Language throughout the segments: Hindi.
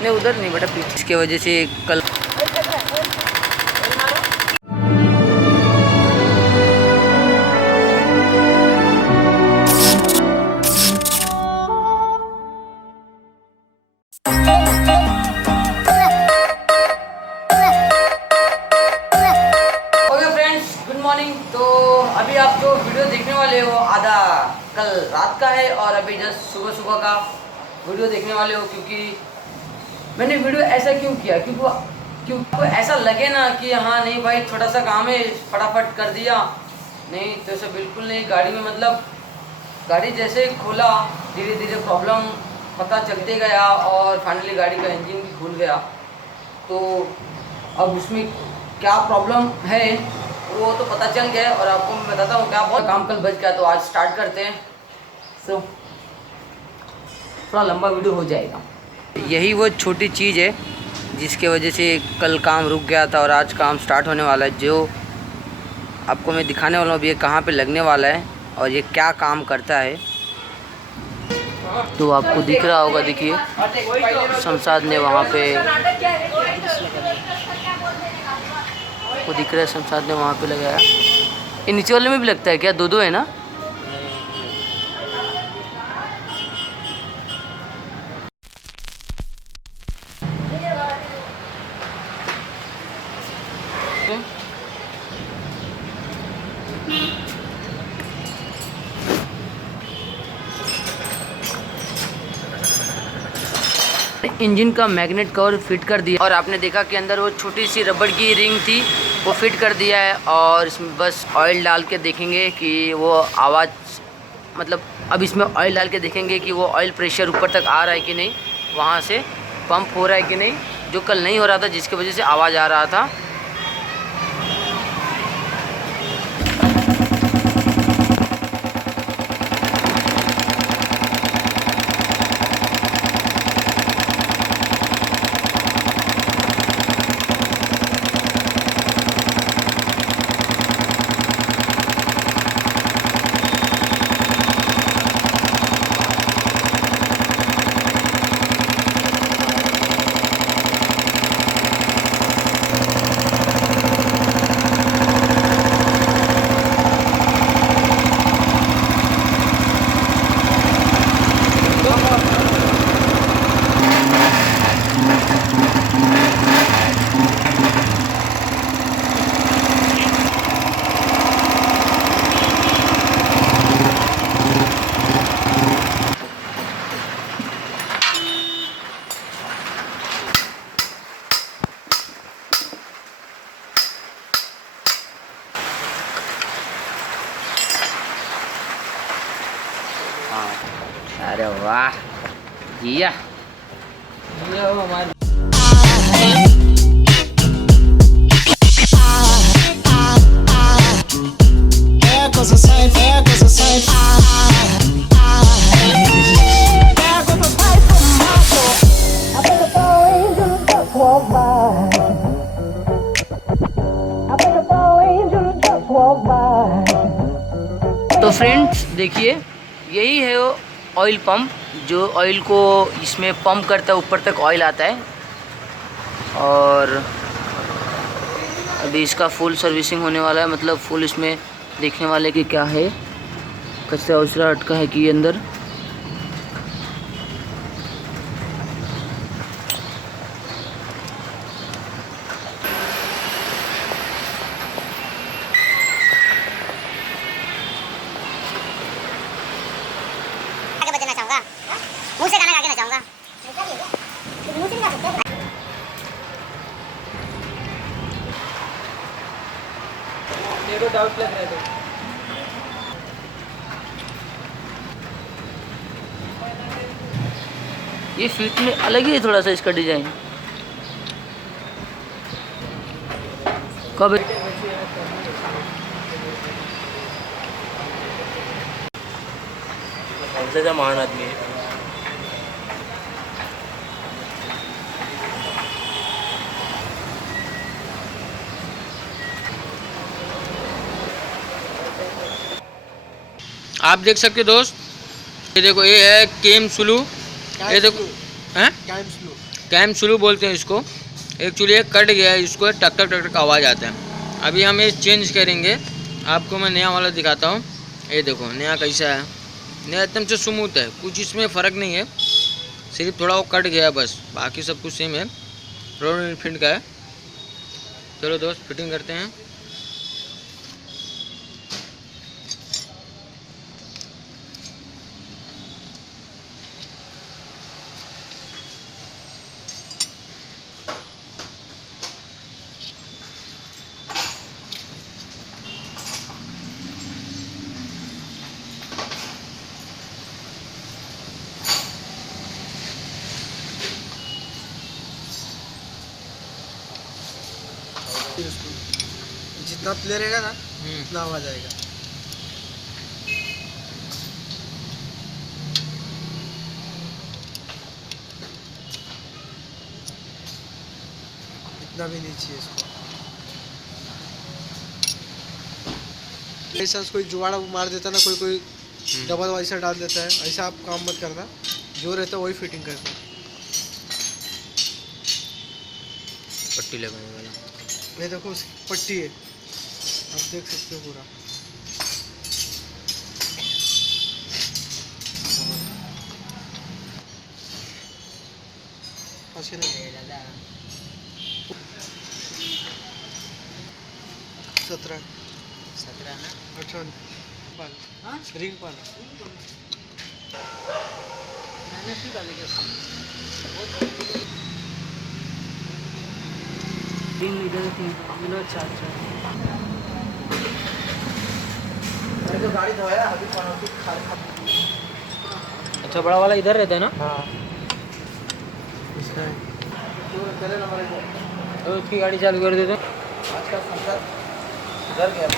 नहीं उधर नहीं बेटा, पीछे इसके वजह से कल तो अभी आप जो वीडियो देखने वाले हो आधा कल रात का है और अभी जस्ट सुबह का वीडियो देखने वाले हो। क्योंकि मैंने वीडियो ऐसा क्यों किया, क्योंकि ऐसा लगे ना कि हाँ नहीं भाई छोटा सा काम है फटाफट कर दिया, नहीं तो ऐसा बिल्कुल नहीं। गाड़ी में मतलब गाड़ी जैसे खोला धीरे धीरे प्रॉब्लम पता चलते गया और फाइनली गाड़ी का इंजन भी खुल गया। तो अब उसमें क्या प्रॉब्लम है वो तो पता चल गया और आपको मैं बताता हूँ क्या बहुत काम कल बच गया। तो आज स्टार्ट करते हैं। थोड़ा लंबा वीडियो हो जाएगा। यही वो छोटी चीज़ है जिसके वजह से कल काम रुक गया था और आज काम स्टार्ट होने वाला है। जो आपको मैं दिखाने वाला हूँ अभी ये कहाँ पे लगने वाला है और ये क्या काम करता है। तो आपको दिख रहा होगा, देखिए शमशाद ने वहाँ पे वो दिख रहा है, शमशाद ने वहाँ पे लगाया। ये नीचे वाले में भी लगता है क्या? दो है ना? इंजन का मैग्नेट कवर फिट कर दिया और आपने देखा कि अंदर वो छोटी सी रबड़ की रिंग थी वो फिट कर दिया है। और इसमें बस ऑयल डाल के देखेंगे कि वो आवाज़ मतलब अब इसमें ऑयल डाल के देखेंगे कि वो ऑयल प्रेशर ऊपर तक आ रहा है कि नहीं, वहाँ से पंप हो रहा है कि नहीं, जो कल नहीं हो रहा था जिसकी वजह से आवाज़ आ रहा था। अरे वाह जिया हमारी तो फ्रेंड्स देखिए यही है वो ऑयल पंप जो ऑयल को इसमें पंप करता है, ऊपर तक ऑयल आता है। और अभी इसका फुल सर्विसिंग होने वाला है, मतलब फुल इसमें देखने वाले कि क्या है, कचरा वचरा अटका है कि अंदर। मुंह से गाना गा के नचाऊंगा। मुंह से नहीं गा सकते। मेरे को डाउट लग रहा है। ये फीट में अलग ही है थोड़ा सा इसका डिजाइन। कब सबसे महान आदमी है। आप देख सकते दोस्त, ये देखो ये है केम स्लू, ये देखो हैं कैम स्लू बोलते हैं इसको। एक्चुअली ये कट गया है, इसको टक टक टक टक आवाज़ आता है। अभी हम ये चेंज करेंगे, आपको मैं नया वाला दिखाता हूँ। ये देखो नया कैसा है, नया एकदम से स्मूथ है, कुछ इसमें फ़र्क नहीं है, सिर्फ थोड़ा वो कट गया है बस, बाकी सब कुछ सेम है, रॉयल एनफील्ड का है। चलो दोस्त फिटिंग करते हैं। जितना प्ले रहेगा ना उतना आवाज आएगा। इतना भी नहीं चाहिए इसको। ऐसा कोई जुगाड़ मार देता ना, कोई कोई डबल वैसा डाल देता है, ऐसा आप काम मत करना, जो रहता है वही फिटिंग करना। पट्टी लगाने वाला ये देखो उसकी पट्टी है, आप देख सकते हो पूरा। अच्छे नहीं 17 ना 18 पाल रिंग पाल गाड़ी धोया अभी अच्छा बड़ा वाला इधर रहता है ना। हाँ इसका तो उसकी गाड़ी चालू कर देते हैं। आज का संसार सुधर गया।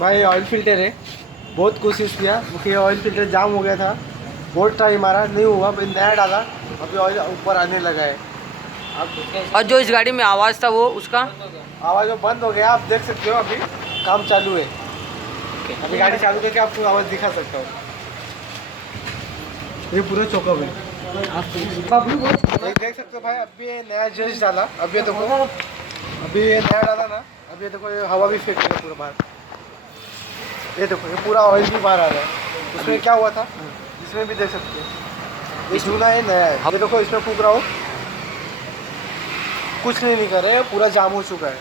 भाई ऑयल फिल्टर है, बहुत कोशिश किया, क्योंकि ऑयल फिल्टर जाम हो गया था, बहुत ट्राई मारा, नहीं हुआ, फिर नया डाला, अभी ऑयल ऊपर आने लगा है। और जो इस गाड़ी में आवाज़ था वो उसका आवाज़ वो बंद हो गया, आप देख सकते हो, अभी काम चालू है। अभी गाड़ी चालू करके आपको आवाज़ दिखा सकता हूँ। ये पूरा चौकअप है, आप देख सकते हो भाई। अभी ये नया जस्ट डाला, अभी ये देखो, अभी ये नया डाला ना, अभी ये देखो, ये हवा भी फेंक रहा है पूरा बाहर। ये देखो, ये पूरा ऑयल भी बाहर आ रहा है। उसमें क्या हुआ था, इसमें भी देख सकते हो, ये जूना है नया है। ये देखो, इसमें फूक रहा हो, कुछ नहीं कर रहे, पूरा जाम हो चुका है।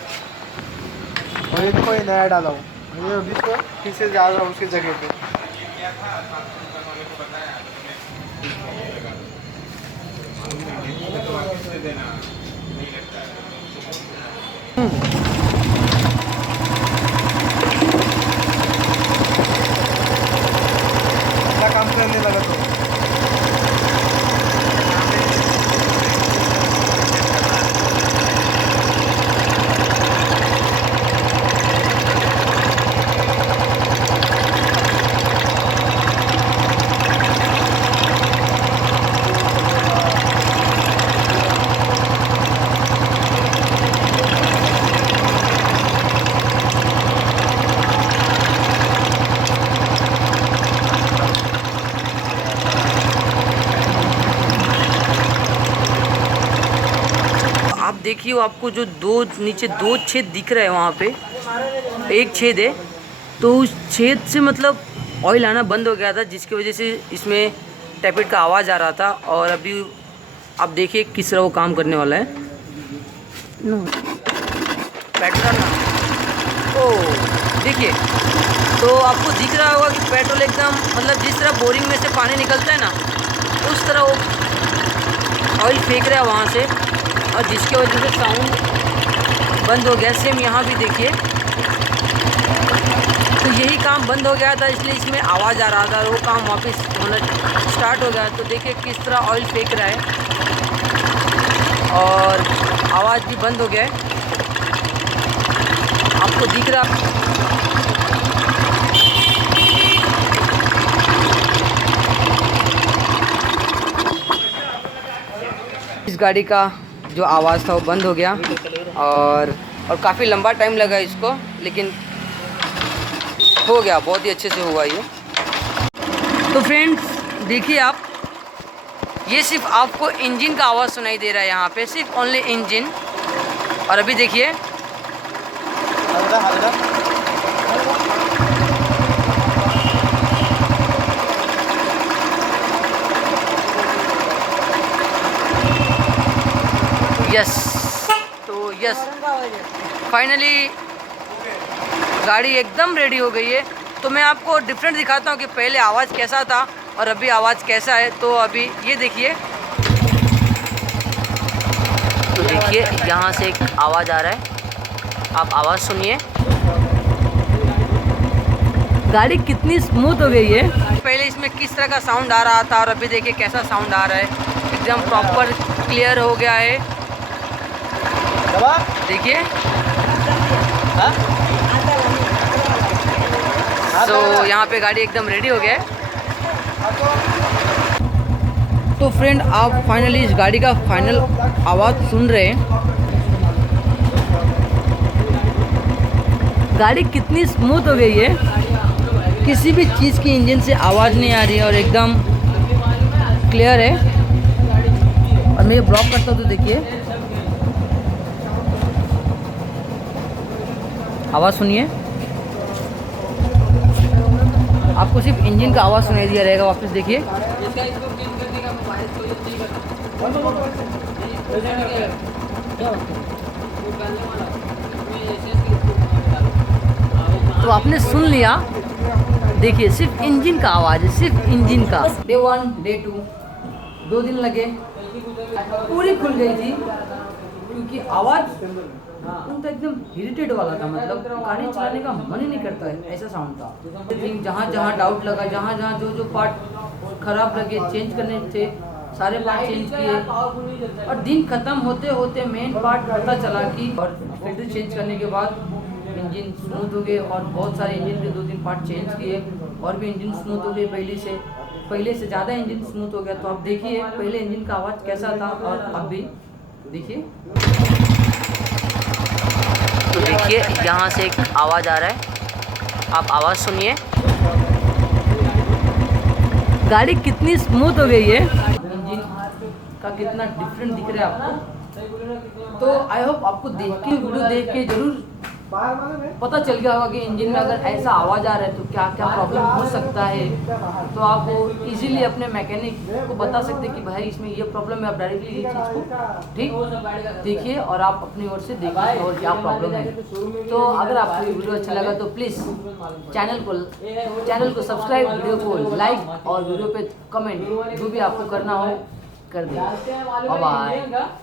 और ये देखो, ये नया डाला हूँ, ये अभी इसको फिर से जा रहा हूँ उसकी जगह पे। काम करने लगा तो देखिए आपको जो नीचे दो छेद दिख रहे हैं, वहाँ पे एक छेद है, तो उस छेद से मतलब ऑयल आना बंद हो गया था, जिसकी वजह से इसमें टैपेट का आवाज़ आ रहा था। और अभी आप देखिए किस तरह वो काम करने वाला है। पेट्रोल ओ देखिए, तो आपको दिख रहा होगा कि पेट्रोल एकदम मतलब जिस तरह बोरिंग में से पानी निकलता है ना, उस तरह वो ऑयल फेंक रहा है वहाँ से, और जिसकी वजह से साउंड बंद हो गया। सेम यहाँ भी देखिए, तो यही काम बंद हो गया था, इसलिए इसमें आवाज़ आ रहा था, वो काम वापस होना स्टार्ट हो गया। तो देखिए किस तरह ऑयल फेंक रहा है और आवाज़ भी बंद हो गया है। आपको दिख रहा, इस गाड़ी का जो आवाज़ था वो बंद हो गया और काफ़ी लंबा टाइम लगा इसको, लेकिन हो गया, बहुत ही अच्छे से हुआ ये। तो फ्रेंड्स देखिए आप, ये सिर्फ आपको इंजन का आवाज़ सुनाई दे रहा है यहाँ पे, सिर्फ ओनली इंजन। और अभी देखिए यस, तो यस फाइनली गाड़ी एकदम रेडी हो गई है। तो मैं आपको डिफरेंट दिखाता हूँ कि पहले आवाज़ कैसा था और अभी आवाज़ कैसा है। तो अभी ये देखिए, तो देखिए यहाँ से एक आवाज़ आ रहा है, आप आवाज़ सुनिए। गाड़ी कितनी स्मूथ हो गई है। पहले इसमें किस तरह का साउंड आ रहा था और अभी देखिए कैसा साउंड आ रहा है, एकदम प्रॉपर क्लियर हो गया है। देखिए तो यहाँ पे गाड़ी एकदम रेडी हो गया है। तो फ्रेंड आप फाइनली इस गाड़ी का फाइनल आवाज़ सुन रहे हैं। गाड़ी कितनी स्मूथ हो गई है, किसी भी चीज़ की इंजन से आवाज़ नहीं आ रही है और एकदम क्लियर है। और मैं ये ब्लॉक करता हूँ तो देखिए आवाज़ सुनिए, आपको सिर्फ इंजन का आवाज़ सुनाई दिया रहेगा। वापस देखिए, तो आपने सुन लिया। देखिए सिर्फ इंजन का आवाज़ है, सिर्फ इंजन का। डे 1 डे 2 2 दिन लगे, पूरी खुल गई थी क्योंकि आवाज़ तो एकदम इरिटेट वाला था, मतलब गाड़ी चलाने का मन ही नहीं करता है, ऐसा साउंड था। जहाँ जहाँ डाउट लगा, जहाँ जहाँ जो पार्ट खराब लगे चेंज करने थे, सारे पार्ट चेंज किए। और दिन ख़त्म होते होते मेन पार्ट पता चला कि, और फिल्टर चेंज करने के बाद इंजन स्मूथ हो गए और बहुत सारे इंजन के 2-3 पार्ट चेंज किए और भी इंजन स्मूथ हो गए, पहले से ज़्यादा इंजन स्मूथ हो गया। तो आप देखिए पहले इंजन का आवाज़ कैसा था और अभी देखिए। तो देखिए यहाँ से एक आवाज़ आ रहा है, आप आवाज़ सुनिए। गाड़ी कितनी स्मूथ हो गई है, इंजन का कितना डिफरेंट दिख रहा है आपको। तो आई होप आपको वीडियो देख के जरूर पता चल गया होगा कि इंजन में अगर ऐसा आवाज़ आ रहा है तो क्या क्या प्रॉब्लम हो सकता है। तो आप इजीली अपने मैकेनिक को बता सकते हैं कि भाई इसमें ये प्रॉब्लम है, आप डायरेक्टली ये चीज़ को ठीक देखिए और आप अपनी ओर से देखिए और क्या प्रॉब्लम है। तो अगर आपको ये वीडियो अच्छा लगा तो प्लीज़ चैनल को सब्सक्राइब, वीडियो को लाइक और वीडियो पे कमेंट जो भी आपको करना हो कर दें। Bye bye.